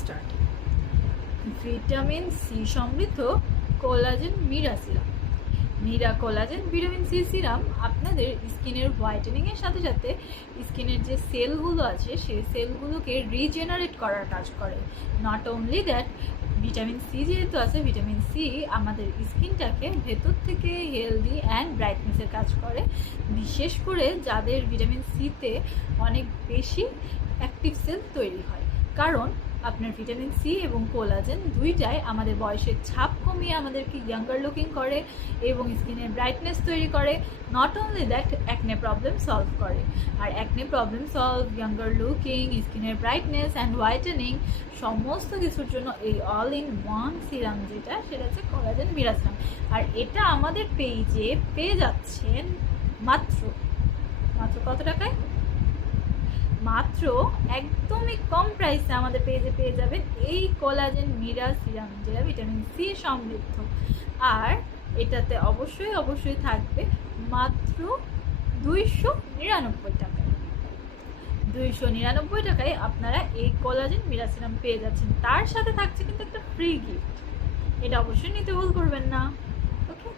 Start. Vitamin C সমৃদ্ধ collagen Mira serum. Mira collagen vitamin C serum আপনাদের স্কিনের হোয়াইটেনিংয়ের সাথে সাথে স্কিনের যে সেলগুলো আছে সেই সেলগুলোকে রিজেনারেট করার কাজ করে। Not only that, vitamin C যেহেতু আছে, ভিটামিন সি আমাদের স্কিনটাকে ভেতর থেকে হেলদি অ্যান্ড ব্রাইটনেসের কাজ করে। বিশেষ করে যাদের ভিটামিন সিতে অনেক বেশি অ্যাক্টিভ সেল তৈরি হয়, কারণ আপনার ভিটামিন সি এবং কোলাজেন দুইটাই আমাদের বয়সের ছাপ কমিয়ে আমাদেরকে ইয়াঙ্গার লুকিং করে এবং স্কিনের ব্রাইটনেস তৈরি করে। Not only that, acne problem solve করে। আর acne problem solve, younger looking, স্কিনের ব্রাইটনেস অ্যান্ড হোয়াইটেনিং সমস্ত কিছুর জন্য এই অল ইন ওয়ান সিরাম যেটা, সেটা হচ্ছে কোলাজেন মিরা সিরাম। আর এটা আমাদের পেজে পেয়ে যাচ্ছেন মাত্র কত টাকায়? মাত্র একদমই কম প্রাইসে আমাদের পেজে পেয়ে যাবেন এই কোলাজেন মিরা সিরাম, যেটা ভিটামিন সি সমৃদ্ধ। আর এটাতে অবশ্যই থাকবে মাত্র 299 টাকায়। 299 টাকায় আপনারা এই কোলাজেন মিরা সিরাম পেয়ে যাচ্ছেন। তার সাথে থাকছে কিন্তু একটা ফ্রি গিফট। এটা অবশ্যই নিতে ভুল করবেন না। ওকে।